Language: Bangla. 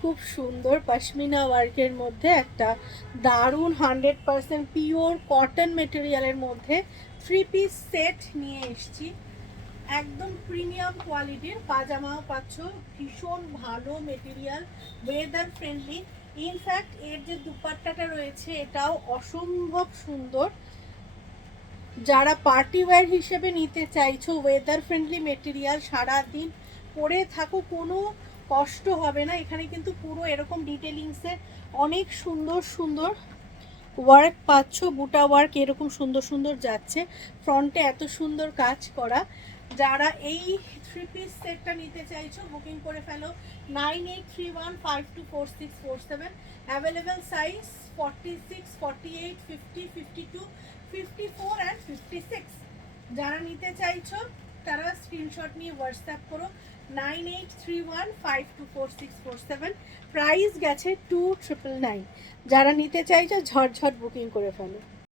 খুব সুন্দর পশমিনা ওয়ার্কের মধ্যে একটা দারুণ 100% পিওর কটন মেটেরিয়ালের মধ্যে 3 পিস সেট নিয়ে এসেছি। একদম প্রিমিয়াম কোয়ালিটির পাজামাও পাচ্ছ, ভীষণ ভালো মেটেরিয়াল, ওয়েদার ফ্রেন্ডলি। ইনফ্যাক্ট এর যে দুপাট্টাটা রয়েছে এটাও অসম্ভব সুন্দর। যারা পার্টি ওয়্যার হিসেবে নিতে চাইছো, ওয়েদার ফ্রেন্ডলি মেটেরিয়াল, সারাদিন পরে থাকো, কোনো কষ্ট হবে না। এখানে কিন্তু পুরো এরকম ডিটেলিংসে অনেক সুন্দর সুন্দর ওয়ার্ক পাচ্ছ, বুটা ওয়ার্ক এরকম সুন্দর সুন্দর যাচ্ছে, ফ্রন্টে এত সুন্দর কাজ করা। যারা এই 3 পিস সেটটা নিতে চাইছো বুকিং করে ফেলো 9831524647। Available size 46, 48, 50, 52, 54 and 56। যারা নিতে চাইছো তারা স্ক্রিনশট নিয়ে হোয়াটসঅ্যাপ করো 9831524647। প্রাইস গেছে 2999। যারা নিতে চাইছো ঝটঝট বুকিং করে ফেলো।